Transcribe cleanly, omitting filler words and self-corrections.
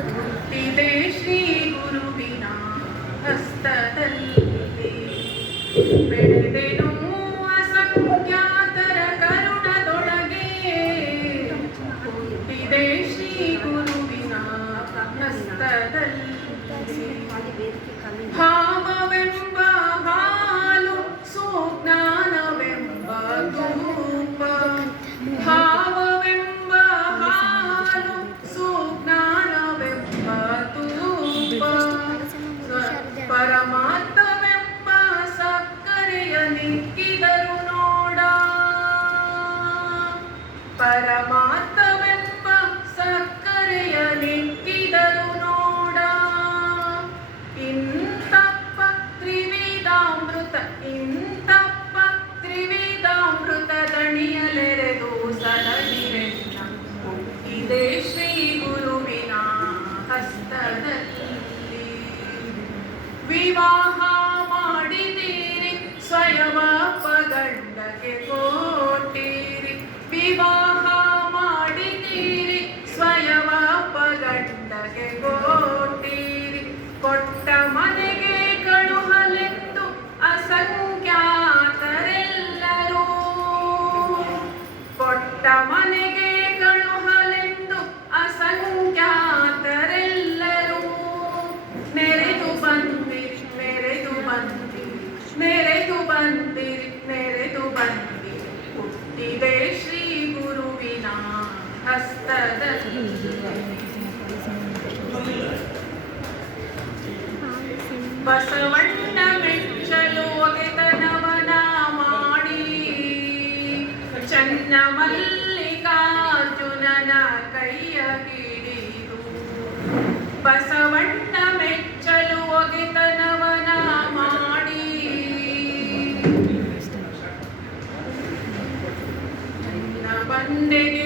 ಹುಟ್ಟಿದೆ ಶ್ರೀ ಗುರುವಿನ ಹಸ್ತದಲ್ಲಿ, ಬೆಳೆದೆನು ಅಸಂಖ್ಯಾತರ ಕರುಣದೊಳಗೆ. ಹುಟ್ಟಿದೆ ಶ್ರೀ ಗುರುವಿನ ಹಸ್ತದಲ್ಲಿ, ಭಾವವೆಂಬ ಹಾಲು ಸುಜ್ಞಾನವೆಂಬ ಧೂಪ. ಭಾವವೆಂಬ ಹಾಲು ಸುಜ್ಞಾನವೆಂಬ ಧೂಪ. ಪರಮಾರ್ಥವೆಂಬ ಸಕ್ಕರೆಯ ನಿಕ್ಕಿದರು ನೋಡ. ಪರಮಾರ್ಥವೆಂಬ ಸಕ್ಕರೆಯ ನಿಕ್ಕಿದರು ನೋಡ. ಇಂತಪ್ಪ ತ್ರಿವಿಧಾಮೃತ, ಇಂತಪ್ಪ ತ್ರಿವಿಧಾಮೃತ ದಣಿಯಲೆರೆದು ಸಲಹಿರೆನ್ನ. ಹುಟ್ಟಿದೆ ಶ್ರೀ ಗುರುವಿನ ಹಸ್ತದಲ್ಲಿ. ವಿವಾಹ ಮಾಡಿದ್ದೀರಿ ಸ್ವಯಂವಪ್ಪ ಗಂಡಗೆ ಕೊಟ್ಟಿರಿ. ವಿವಾಹ ಮಾಡಿದ್ದೀರಿ ಸ್ವಯಂವಪ್ಪ ಗಂಡಗೆ ಕೊಟ್ಟಿರಿ. ಕೊಟ್ಟ ಮನೆಗೆ ಕಳುಹಲೆಂದು ಅಸಂಖ್ಯಾತರೆಲ್ಲರೂ. ಕೊಟ್ಟ ಮನೆಗೆ ಕಳುಹಲೆಂದು ಅಸಂಖ್ಯಾತರೆಲ್ಲರೂ. ನೆರೆದು ಬಂದಿರಿ, ನೆರೆದು ಬಂದಿರಿ, ನೆರೆದು ಬಂದಿರಿ, ನೆರೆದು ಬಂದಿರಿ. ಹುಟ್ಟಿದೆ ಶ್ರೀ ಗುರುವಿನ ಹಸ್ತದಲ್ಲಿ. ಬಸವಣ್ಣ ಮೆಚ್ಚಲು ಒಗೆತನವನ ಮಾಡಿ, ಚನ್ನ ಮಲ್ಲಿಕಾರ್ಜುನನ ಕೈಯ ಹಿಡಿದು. ಬಸವಣ್ಣ ಮೆಚ್ಚಲು ಒಗೆತನವನ ಮಾಡಿ, ಚನ್ನ ಬಂಡೆಗೆ